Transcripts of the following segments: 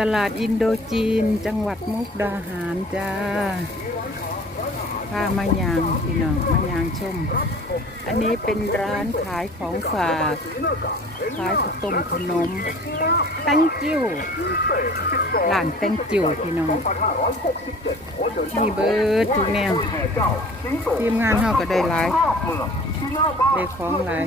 ตลาดอินโดจีนจังหวัดมุกดาหารจ้าพามายางพี่น้องมายางชม อันนี้เป็นร้านขายของฝาก ขายข้าวต้มขนมแต้งจิ้วร้านแต้งจิ้วพี่น้องมีเบิร์ดทุกแนวทีมงานเฮาก็ได้หลายได้ของหลาย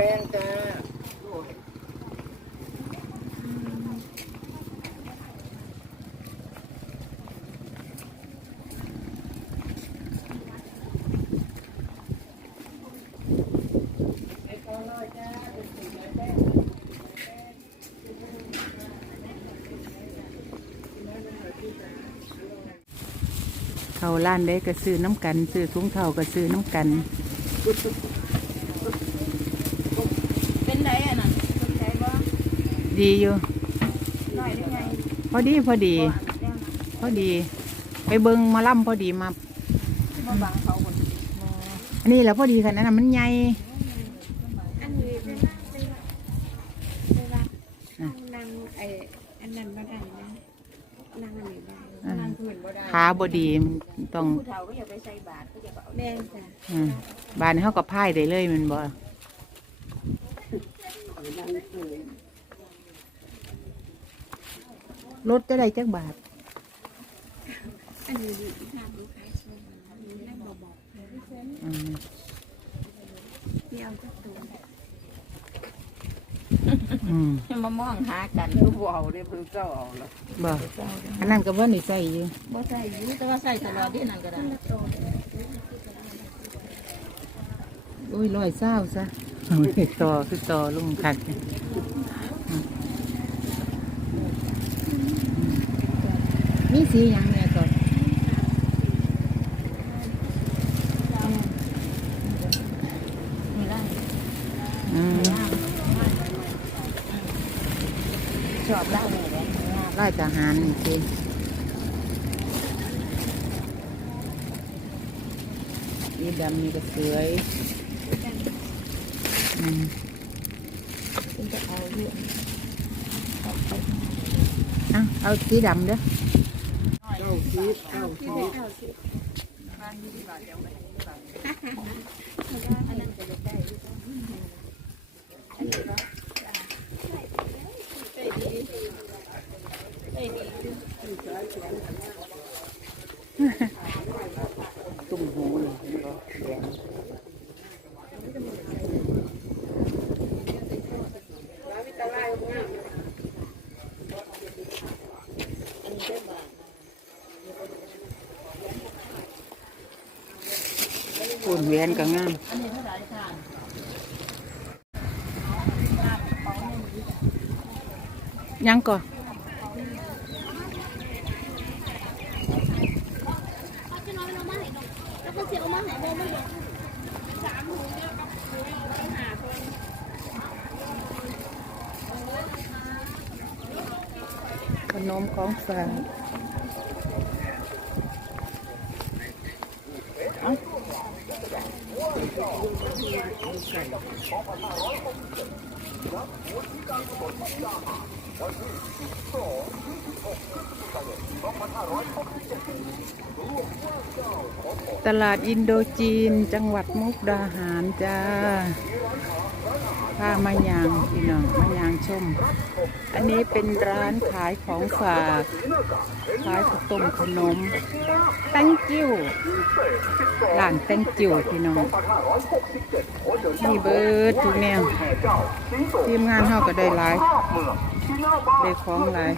แป้งจ้าเขาล้านได้ก็ซื้อน้ำกัน ซื้อถุงเท่าก็ซื้อน้ำกันเป็นไรอะน่ะสนใจบ่ ดีอยู่ พอดีพอดี พอดี ไปเบิงมาล่ำพอดีมาอันนี้แหละพอดีขนาดนั้นมันใหญ่อันนี้เวลาเวลาเวลานั่งไอ้อันนั้นบ่ได้นะนั่งอันนี้ได้อ่านั่งพื้นบ่ได้ขาบดีมันต้องผู้เฒ่าก็อย่าไปใส่บาตรก็อย่าไปเอาแม่นจ้ะอ่าบานเขากับพายได้เลยมันบ่ รถจะได้จักบาท อันนี้ดีที่ทางดูขายส่วนอันนี้แม่บ่บอกอืมเที่ยวจักตัวอืมมามองหากันคือบ่เอาเด้เพิ่นเจ้าเอาแล้วบ่อันนั้นก็ว่านี่ใส่อยู่บ่ใส่อยู่แต่ว่าใส่ตลอดที่นั่นก็ได้อุ้ยร้อยเศร้าซะโอ้ยต่อคือต่อลุงคัก มีสีหยังเนี่ยก่อนนี่ล่ะอืมชอบล่านี่แหละไล่ทหารนี่สินี่ดำนี่ก็สวยอืมเพิ่นจะเอาอยู่เอาเอาสีดำเด้อเก้า สิบเก้าสิบ ปุ่นแหวนกันงามยังก่อนขนมของฝาก ตลาดอินโดจีนจังหวัดมุกดาหารจ้า พามายางพี่น้องมายางชม อันนี้เป็นร้านขายของฝาก ขายข้าวต้มขนมแต้งจิ้วร้านแต้งจิ้วพี่น้องมีเบิร์ดทุกแนวทีมงานเฮาก็ได้หลายได้ของหลาย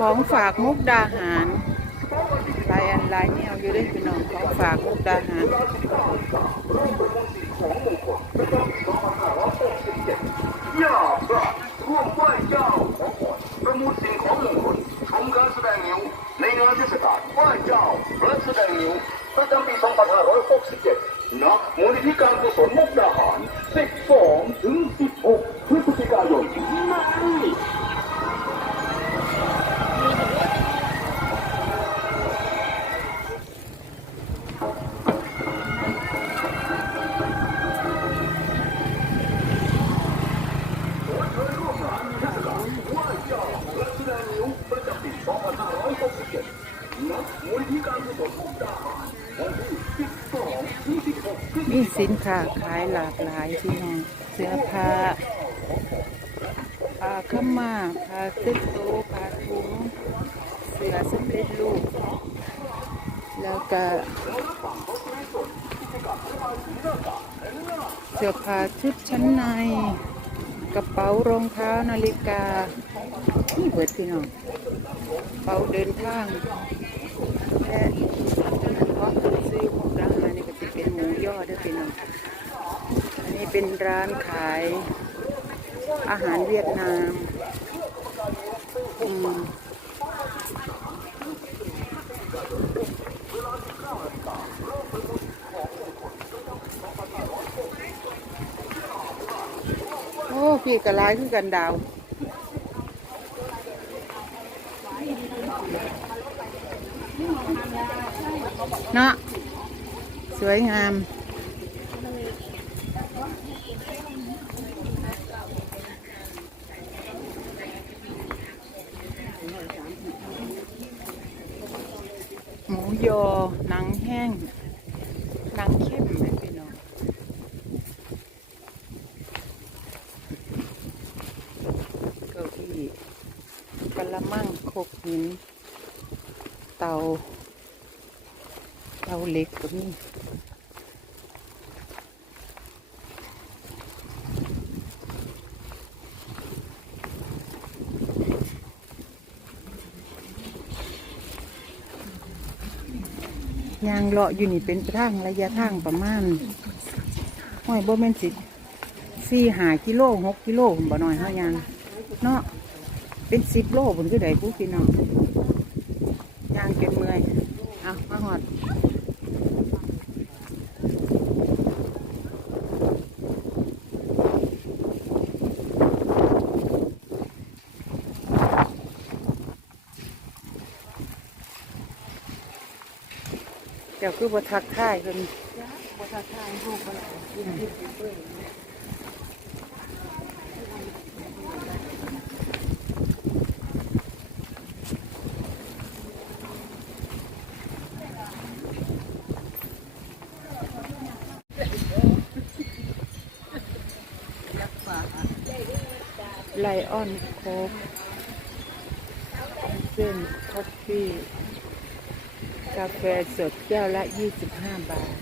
ของฝากมุกดาหาร ลายอันลายเนี่ยอยู่ด้วยพี่น้องของฝากมุกดาหารย่าพระร่วมไหว้เจ้าขอพรประมูลสิ่งของมงคลชมการแสดงนิ้วในงานเทศกาลไหว้เจ้าและแสดงนิ้ว มีสินค้าขายหลากหลายพี่น้องเสื้อผ้าผ้าขาวม่าผ้าเซ็ตโตวผ้าถุงเสื้อสำเร็จรูปแล้วก็เสื้อผ้าชุดชั้นใน กระเป๋ารองเท้านาฬิกานี่เบิดพี่น้องกระเป๋าเดินทางและเสื้อหมูร้านนี่ก็จะ เป็นหมูย่อเด้วยพี่น้องอันนี้เป็นร้านขายอาหารเวียดนามอืมโอ้พี่กระไรคือกันดาวเนาะ สวยงาม หมูยอหนังแห้งหนังเข้มไหมพี่น้องเก้าอี้กระมังโคกหิน เตาเตาเล็กก็มี ยางเลาะอยู่นี่เป็นทางระยะทางประมาณห้อยบ่แม่นสิสี่หากิโลหกกิโลบ่น้อยเฮายางเนาะเป็นสิบโลผมคือใดผู้พี่น้องยางเก็บเมื่อยเอามาหอด เดี๋ยวคือบัทักทายกันบัทักทายลูกกันไลออนโคกเส้นคอฟฟี่ กาแฟสดแก้วละ 25 บาท